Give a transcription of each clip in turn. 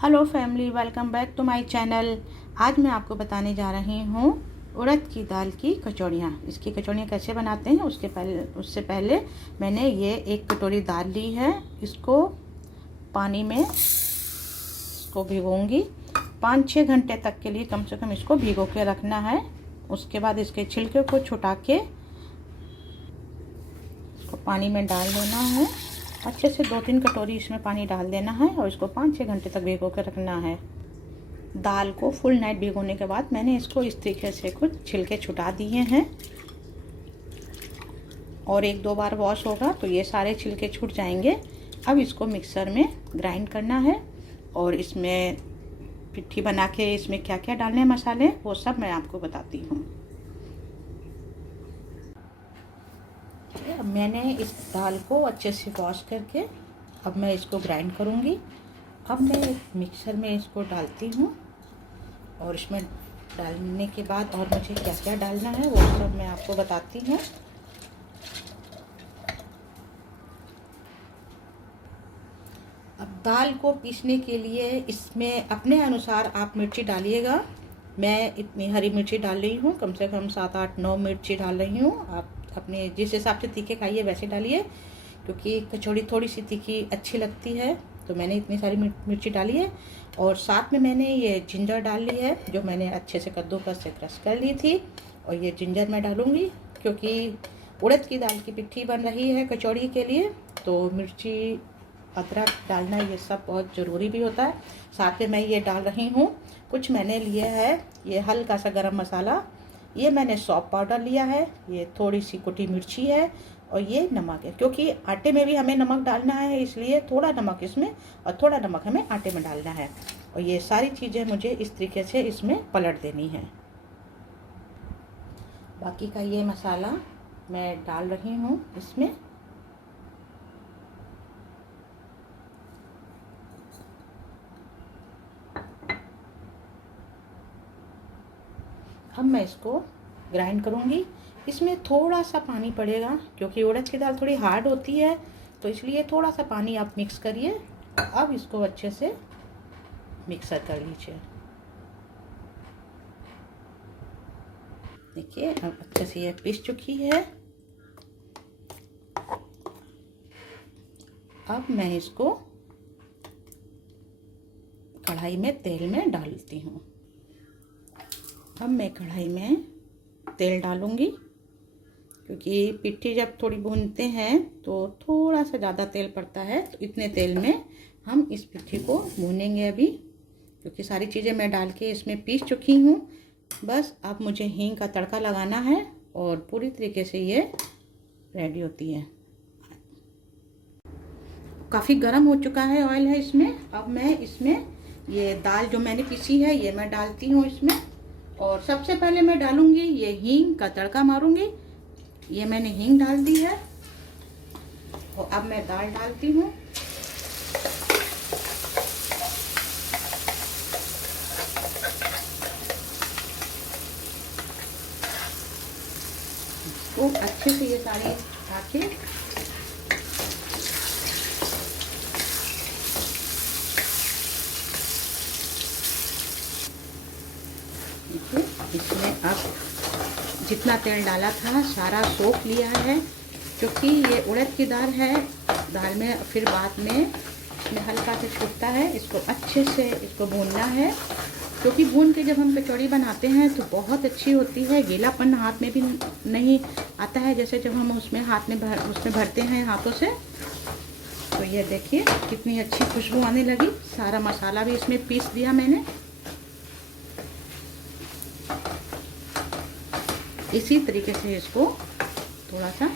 Hello family, welcome back to my channel. आज मैं आपको बताने जा रही हूँ उड़द की दाल की कचौड़ियाँ। इसकी कचौड़ियाँ कैसे बनाते हैं उससे पहले मैंने ये एक कटोरी दाल ली है। इसको पानी में इसको भिगोऊंगी 5-6 घंटे तक के लिए, कम से कम इसको भिगो के रखना है। उसके बाद इसके छिलके को छुटा के इसको पानी में डाल देना है। अच्छे से 2-3 कटोरी इसमें पानी डाल देना है और इसको 5-6 घंटे तक भिगो के रखना है। दाल को फुल नाइट भिगोने के बाद मैंने इसको इस तरीके से कुछ छिलके छुटा दिए हैं और 1-2 बार वॉश होगा तो ये सारे छिलके छूट जाएंगे। अब इसको मिक्सर में ग्राइंड करना है और इसमें पिट्ठी बना के इसमें क्या क्या डालने हैं मसाले, वो सब मैं आपको बताती हूँ। अब मैंने इस दाल को अच्छे से वॉश करके अब मैं इसको ग्राइंड करूँगी। अब मैं मिक्सर में इसको डालती हूँ और इसमें डालने के बाद और मुझे क्या क्या डालना है वो सब मैं आपको बताती हूँ। अब दाल को पीसने के लिए इसमें अपने अनुसार आप मिर्ची डालिएगा। मैं इतनी हरी मिर्ची डाल रही हूँ, कम से कम 7-8-9 मिर्ची डाल रही हूँ। आप अपने जिस हिसाब से तीखे खाइए वैसे डालिए, क्योंकि कचौड़ी थोड़ी सी तीखी अच्छी लगती है, तो मैंने इतनी सारी मिर्ची डाली है। और साथ में मैंने ये जिंजर डाल ली है, जो मैंने अच्छे से कद्दूकस से क्रश कर ली थी। और ये जिंजर मैं डालूँगी क्योंकि उड़द की दाल की पिट्ठी बन रही है कचौड़ी के लिए, तो मिर्ची अदरक डालना ये सब बहुत ज़रूरी भी होता है। साथ में मैं ये डाल रही हूँ, कुछ मैंने लिया है ये हल्का सा गरम मसाला, ये मैंने सौंफ पाउडर लिया है, ये थोड़ी सी कुटी मिर्ची है और ये नमक है। क्योंकि आटे में भी हमें नमक डालना है, इसलिए थोड़ा नमक इसमें और थोड़ा नमक हमें आटे में डालना है। और ये सारी चीज़ें मुझे इस तरीके से इसमें पलट देनी है। बाकी का ये मसाला मैं डाल रही हूँ इसमें। अब मैं इसको ग्राइंड करूँगी। इसमें थोड़ा सा पानी पड़ेगा क्योंकि उड़द की दाल थोड़ी हार्ड होती है, तो इसलिए थोड़ा सा पानी आप मिक्स करिए। अब इसको अच्छे से मिक्सर कर लीजिए। देखिए अब अच्छे से ये पिस चुकी है। अब मैं इसको कढ़ाई में तेल में डालती हूँ। अब मैं कढ़ाई में तेल डालूँगी क्योंकि पिट्ठी जब थोड़ी भूनते हैं तो थोड़ा सा ज़्यादा तेल पड़ता है, तो इतने तेल में हम इस पिट्ठी को भूनेंगे अभी। क्योंकि सारी चीज़ें मैं डाल के इसमें पीस चुकी हूँ, बस अब मुझे हींग का तड़का लगाना है और पूरी तरीके से ये रेडी होती है। काफ़ी गर्म हो चुका है ऑयल है इसमें। अब मैं इसमें ये दाल जो मैंने पीसी है ये मैं डालती हूँ इसमें। और सबसे पहले मैं डालूँगी ये हींग का तड़का मारूँगी। ये मैंने हींग डाल दी है और अब मैं दाल डालती हूँ। इसको अच्छे से ये सारी आके इसमें अब जितना तेल डाला था सारा सोख लिया है। क्योंकि ये उड़द की दाल है, दाल में फिर बाद में इसमें हल्का से छूटता है। इसको अच्छे से इसको भूनना है, क्योंकि भून के जब हम कचौड़ी बनाते हैं तो बहुत अच्छी होती है। गीलापन हाथ में भी नहीं आता है, जैसे जब हम उसमें हाथ में उसमें भरते हैं हाथों से। तो ये देखिए कितनी अच्छी खुशबू आने लगी। सारा मसाला भी इसमें पीस दिया मैंने। इसी तरीके से इसको थोड़ा सा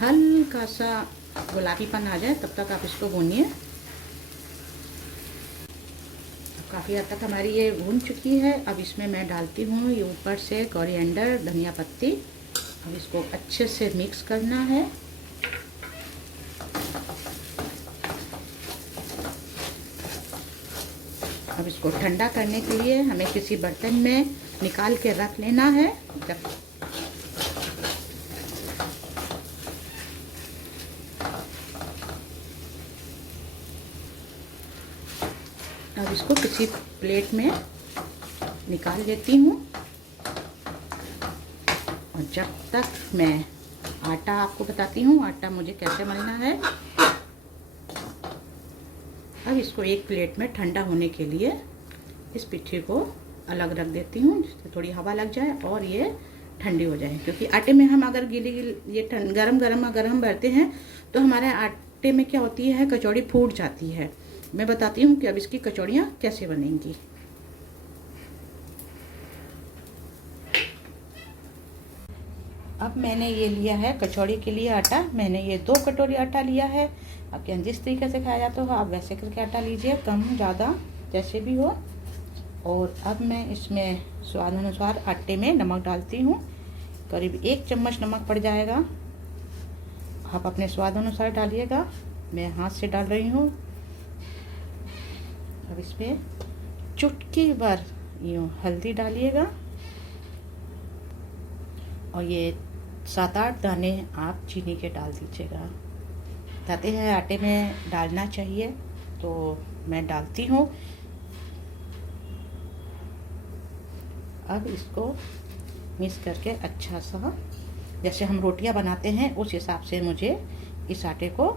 हल्का सा गुलाबीपन आ जाए तब तक आप इसको भूनिए। काफ़ी हद तक हमारी ये भून चुकी है। अब इसमें मैं डालती हूँ ये ऊपर से कोरिएंडर धनिया पत्ती। अब इसको अच्छे से मिक्स करना है। अब इसको ठंडा करने के लिए हमें किसी बर्तन में निकाल के रख लेना है। अब इसको किसी प्लेट में निकाल लेती हूँ। और जब तक मैं आटा आपको बताती हूँ आटा मुझे कैसे मलना है। अब इसको एक प्लेट में ठंडा होने के लिए इस पिट्ठी को अलग रख देती हूँ, जिससे थोड़ी हवा लग जाए और ये ठंडी हो जाए। क्योंकि आटे में हम अगर गीली ये गरम गरम अगर हम भरते हैं तो हमारे आटे में क्या होती है, कचौड़ी फूट जाती है। मैं बताती हूँ कि अब इसकी कचौड़ियाँ कैसे बनेंगी। अब मैंने ये लिया है कचौड़ी के लिए आटा। मैंने ये 2 कटोरी आटा लिया है। अब क्या जिस तरीके से खाया जाता हो आप वैसे करके आटा लीजिए, कम ज़्यादा जैसे भी हो। और अब मैं इसमें स्वाद अनुसार आटे में नमक डालती हूँ। करीब 1 चम्मच नमक पड़ जाएगा। आप अपने स्वाद अनुसार डालिएगा। मैं हाथ से डाल रही हूँ। अब इसमें चुटकी भर यूँ हल्दी डालिएगा और ये 7-8 दाने आप चीनी के डाल दीजिएगा। बताते हैं आटे में डालना चाहिए तो मैं डालती हूँ। अब इसको मिक्स करके अच्छा सा जैसे हम रोटियां बनाते हैं उस हिसाब से मुझे इस आटे को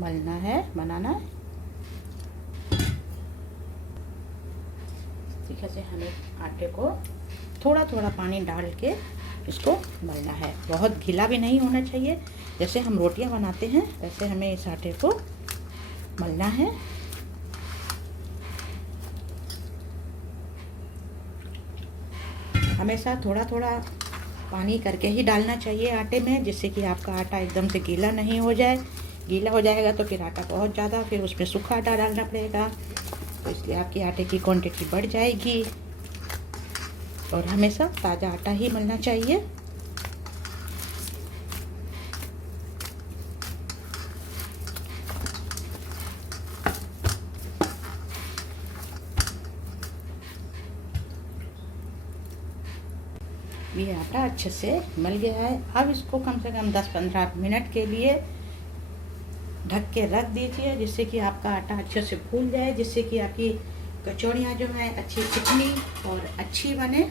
मलना है, बनाना है। ठीक है, हमें आटे को थोड़ा थोड़ा पानी डाल के इसको मलना है। बहुत गीला भी नहीं होना चाहिए। जैसे हम रोटियां बनाते हैं वैसे हमें इस आटे को मलना है। हमेशा थोड़ा थोड़ा पानी करके ही डालना चाहिए आटे में, जिससे कि आपका आटा एकदम से गीला नहीं हो जाए। गीला हो जाएगा तो फिर आटा बहुत ज़्यादा, फिर उसमें सूखा आटा डालना पड़ेगा, तो इसलिए आपकी आटे की क्वांटिटी बढ़ जाएगी। और हमेशा ताज़ा आटा ही मलना चाहिए। ये आटा अच्छे से मल गया है। अब इसको कम से कम 10-15 मिनट के लिए ढक के रख दीजिए, जिससे कि आपका आटा अच्छे से फूल जाए, जिससे कि आपकी कचौड़ियाँ जो हैं अच्छी चिकनी और अच्छी बने।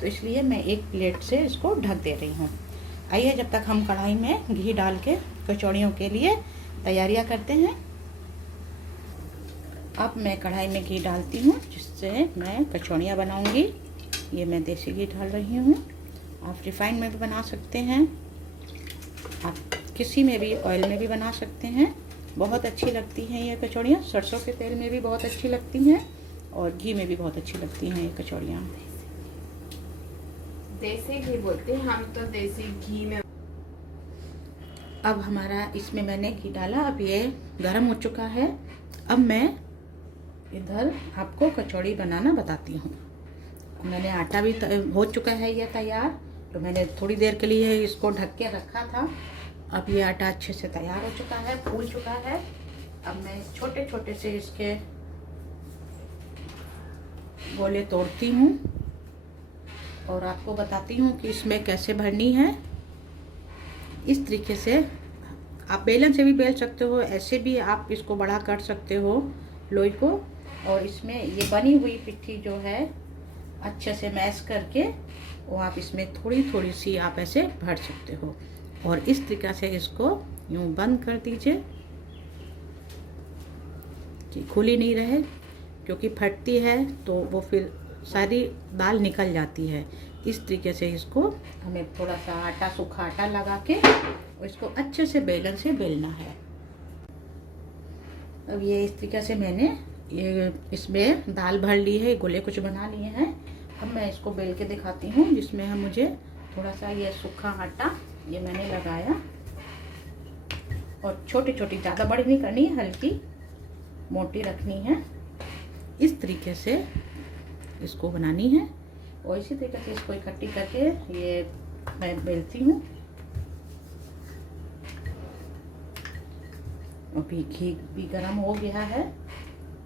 तो इसलिए मैं एक प्लेट से इसको ढक दे रही हूँ। आइए जब तक हम कढ़ाई में घी डाल के कचौड़ियों के लिए तैयारियाँ करते हैं। अब मैं कढ़ाई में घी डालती हूँ, जिससे मैं कचौड़ियाँ बनाऊँगी। ये मैं देसी घी डाल रही हूँ। आप रिफाइंड में भी बना सकते हैं, आप किसी में भी ऑयल में भी बना सकते हैं। बहुत अच्छी लगती हैं ये कचौड़ियाँ। सरसों के तेल में भी बहुत अच्छी लगती हैं और घी में भी बहुत अच्छी लगती हैं ये कचौड़ियाँ। देसी घी बोलते हैं हम तो, देसी घी में। अब हमारा इसमें मैंने घी डाला। अब ये गर्म हो चुका है। अब मैं इधर आपको कचौड़ी बनाना बताती हूँ। मैंने आटा भी हो चुका है ये तैयार, तो मैंने थोड़ी देर के लिए इसको ढक के रखा था। अब ये आटा अच्छे से तैयार हो चुका है, फूल चुका है। अब मैं छोटे छोटे से इसके गोले तोड़ती हूँ और आपको बताती हूँ कि इसमें कैसे भरनी है। इस तरीके से आप बेलन से भी बेल सकते हो, ऐसे भी आप इसको बड़ा कर सकते हो लोई को। और इसमें ये बनी हुई पिट्ठी जो है अच्छे से मैश करके वो आप इसमें थोड़ी थोड़ी सी आप ऐसे भर सकते हो। और इस तरीके से इसको यूँ बंद कर दीजिए कि खुली नहीं रहे, क्योंकि फटती है तो वो फिर सारी दाल निकल जाती है। इस तरीके से इसको हमें थोड़ा सा आटा, सूखा आटा लगा के और इसको अच्छे से बेलन से बेलना है। अब ये इस तरीके से मैंने ये इसमें दाल भर ली है, गोले कुछ बना लिए हैं। अब मैं इसको बेल के दिखाती हूँ, जिसमें हम मुझे थोड़ा सा ये सूखा आटा ये मैंने लगाया और छोटी छोटी, ज़्यादा बड़ी नहीं करनी है, हल्की मोटी रखनी है। इस तरीके से इसको बनानी है और इसी तरीके से इसको इकट्ठी करके ये मैं बेलती हूँ। अभी घी भी गर्म हो गया है,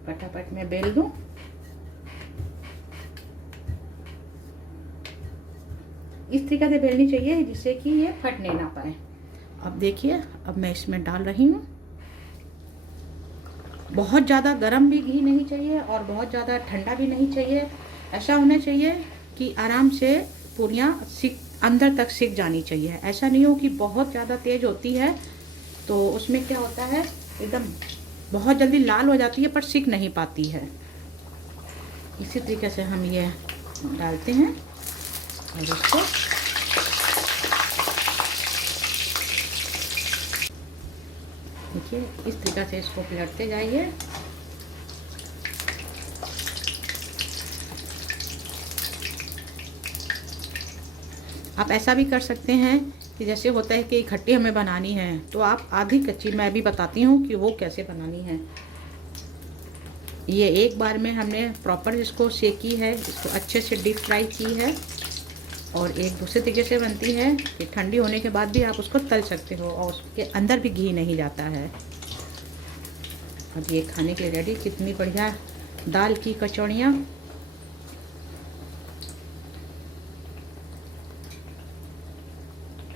फटाफट मैं बेल दूँ। इस तरीके से बेलनी चाहिए जिससे कि ये फटने ना पाए। अब देखिए, अब मैं इसमें डाल रही हूँ। बहुत ज़्यादा गर्म भी घी नहीं चाहिए और बहुत ज़्यादा ठंडा भी नहीं चाहिए। ऐसा होना चाहिए कि आराम से पूरियाँ अंदर तक सिक जानी चाहिए। ऐसा नहीं हो कि बहुत ज़्यादा तेज़ होती है तो उसमें क्या होता है, एकदम बहुत जल्दी लाल हो जाती है पर सिक नहीं पाती है। इसी तरीके से हम ये डालते हैं और इसको देखिए इस तरीके से इसको पलटते जाइए। आप ऐसा भी कर सकते हैं कि जैसे होता है कि इकट्ठी हमें बनानी है तो आप आधी कच्ची, मैं भी बताती हूँ कि वो कैसे बनानी है। ये एक बार में हमने प्रॉपर इसको सेकी है, इसको अच्छे से डीप फ्राई की है। और एक दूसरे तरीके से बनती है कि ठंडी होने के बाद भी आप उसको तल सकते हो और उसके अंदर भी घी नहीं जाता है। अब ये खाने के लिए रेडी, कितनी बढ़िया दाल की कचौड़ियाँ।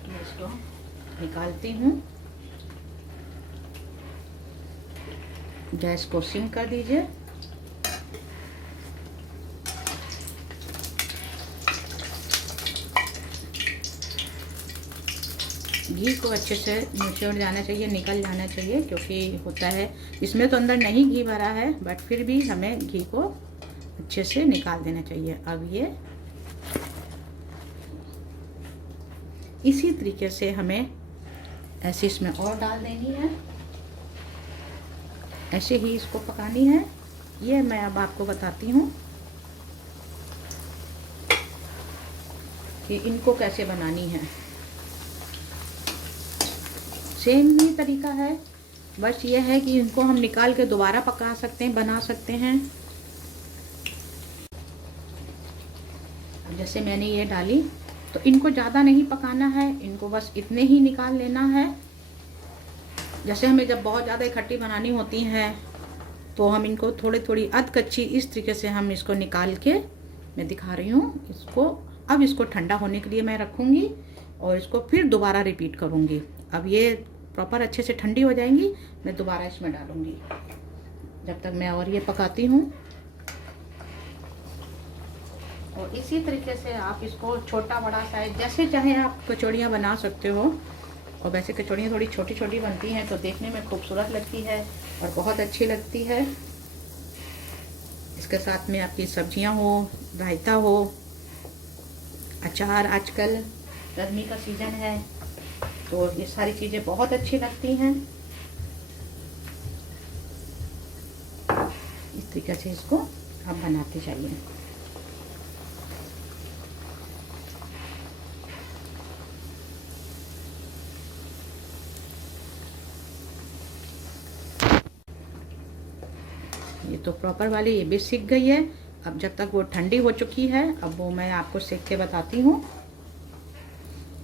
मैं इसको निकालती हूँ। गैस को सिम कर दीजिए। घी को अच्छे से निचोड़ जाना चाहिए, निकल जाना चाहिए, क्योंकि होता है इसमें तो अंदर नहीं घी भरा है बट फिर भी हमें घी को अच्छे से निकाल देना चाहिए। अब ये इसी तरीके से हमें ऐसे इसमें और डाल देनी है, ऐसे ही इसको पकानी है। ये मैं अब आपको बताती हूँ कि इनको कैसे बनानी है। सेम ही तरीका है, बस ये है कि इनको हम निकाल के दोबारा पका सकते हैं, बना सकते हैं। जैसे मैंने ये डाली तो इनको ज़्यादा नहीं पकाना है, इनको बस इतने ही निकाल लेना है। जैसे हमें जब बहुत ज़्यादा इकट्ठी बनानी होती हैं तो हम इनको थोड़ी थोड़ी अध कच्ची इस तरीके से हम इसको निकाल के, मैं दिखा रही हूँ इसको। अब इसको ठंडा होने के लिए मैं रखूँगी और इसको फिर दोबारा रिपीट करूँगी। अब ये प्रॉपर अच्छे से ठंडी हो जाएंगी, मैं दोबारा इसमें डालूँगी। जब तक मैं और ये पकाती हूँ, और इसी तरीके से आप इसको छोटा बड़ा साइज जैसे चाहे आप कचौड़ियाँ बना सकते हो। और वैसे कचौड़ियाँ थोड़ी छोटी छोटी बनती हैं तो देखने में खूबसूरत लगती है और बहुत अच्छी लगती है। इसके साथ में आपकी सब्जियां हो, रायता हो, अचार, आजकल गर्मी का सीज़न है तो ये सारी चीज़ें बहुत अच्छी लगती हैं। इस तरीके से इसको आप बनाते जाइए। ये तो प्रॉपर वाली ये भी सीख गई है। अब जब तक वो ठंडी हो चुकी है, अब वो मैं आपको सेक के बताती हूँ।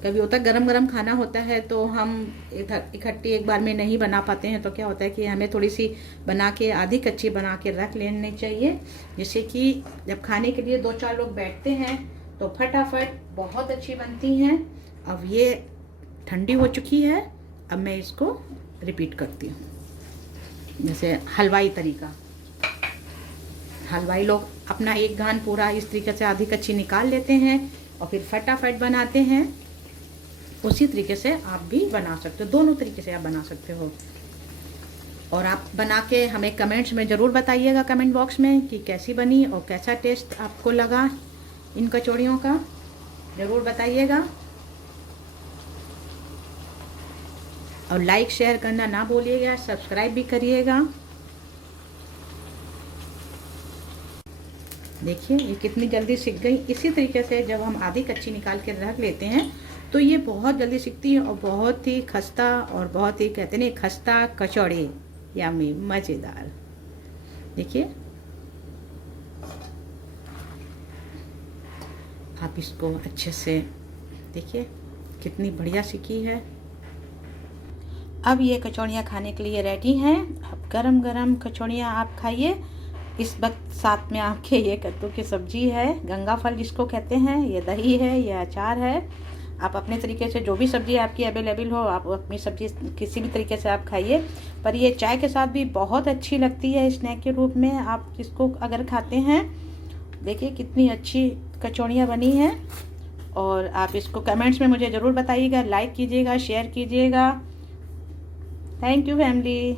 कभी होता है गरम गरम खाना होता है तो हम इकट्ठी एक बार में नहीं बना पाते हैं, तो क्या होता है कि हमें थोड़ी सी बना के, आधी कच्ची बना के रख लेनी चाहिए, जिससे कि जब खाने के लिए 2-4 लोग बैठते हैं तो फटाफट बहुत अच्छी बनती हैं। अब ये ठंडी हो चुकी है, अब मैं इसको रिपीट करती हूँ। जैसे हलवाई तरीका, हलवाई लोग अपना एक घान पूरा इस तरीके से आधी कच्ची निकाल लेते हैं और फिर फटाफट बनाते हैं। उसी तरीके से आप भी बना सकते हो, दोनों तरीके से आप बना सकते हो। और आप बना के हमें कमेंट्स में ज़रूर बताइएगा, कमेंट बॉक्स में, कि कैसी बनी और कैसा टेस्ट आपको लगा इन कचौड़ियों का, ज़रूर बताइएगा। और लाइक शेयर करना ना भूलिएगा, सब्सक्राइब भी करिएगा। देखिए ये कितनी जल्दी सिक गई। इसी तरीके से जब हम आधी कच्ची निकाल के रख लेते हैं तो ये बहुत जल्दी सिकती है और बहुत ही खस्ता, और बहुत ही कहते नहीं खस्ता कचौड़ी, यम्मी, मज़ेदार। देखिए आप इसको अच्छे से देखिए कितनी बढ़िया सिकी है। अब ये कचौड़ियाँ खाने के लिए रेडी हैं। अब गरम गरम कचौड़ियाँ आप खाइए। इस वक्त साथ में आपके ये कद्दू की सब्जी है, गंगा फल जिसको कहते हैं, ये दही है, ये अचार है। आप अपने तरीके से जो भी सब्जी आपकी अवेलेबल हो, आप अपनी सब्जी किसी भी तरीके से आप खाइए। पर ये चाय के साथ भी बहुत अच्छी लगती है स्नैक के रूप में। आप इसको अगर खाते हैं, देखिए कितनी अच्छी कचौड़ियाँ बनी हैं। और आप इसको कमेंट्स में मुझे ज़रूर बताइएगा, लाइक कीजिएगा, शेयर कीजिएगा। Thank you family.